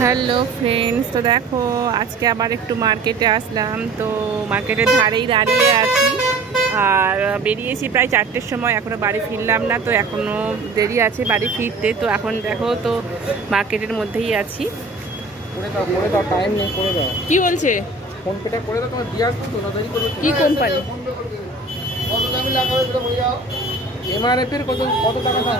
Hello friends, তো দেখো আজকে আবার একটু মার্কেটে আসলাম। তো মার্কেটের ধারেই দাঁড়িয়ে আছি আর বেরিয়েছি প্রায় 4টের সময়, এখনও বাড়ি ফিরলাম না। তো এখনও দেরি আছে বাড়ি ফিরতে। তো এখন দেখো তো মার্কেটের মধ্যেই আছি। টাইম নেই, করে দাও। কি বলছে? ফোন পেটা করে দাও, তোমার দিয়ে আসবো তো, না দেরি করবে? কি কোম্পানি? এমআরএফ এর কত টাকা দাম?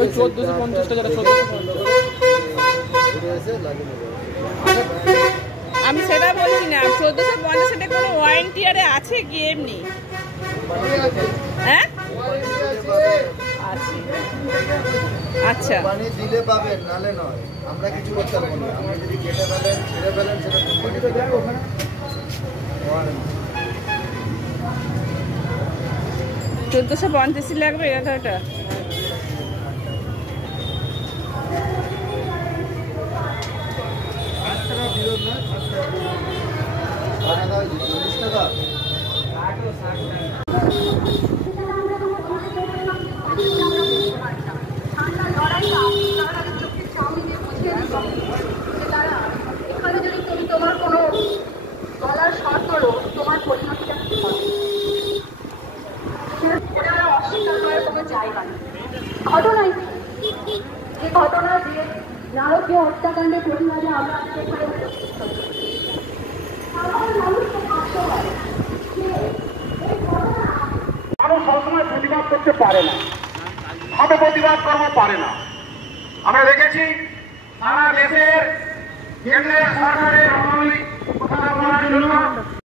ওই 1450 টাকা, 1450। আমি সেটা বলছি না, 1450 সেটা কোনো ওয়ারেন্টি আরে আছে কি এমনি? হ্যাঁ আছে। আচ্ছা, কোম্পানি দিলে পাবেন, নালে নয়। আমরা কিছু করতে পারবো না। আপনি যদি কেটে ফেলেন, ছেড়ে ফেলেন, সেটা কোম্পানি থেকে ওখানে 1450 লাগবে এগারোটা। টাকা। তোমার কোনো গলার স্বর করো, তোমার পরিণতিটা কি হবে? ওটা অস্বীকার করার কোনো জায়গা নেই। ঘটনাই যে ঘটনা দিয়ে নারকীয় হত্যাকাণ্ডের প্রতিবাদে আমরা এখানে মানুষ সবসময় প্রতিবাদ করতে পারে না, ভাবে প্রতিবাদ করবো পারে না। আমরা দেখেছি সারা দেশের কেন্দ্রের সরকারের কথা বলার জন্য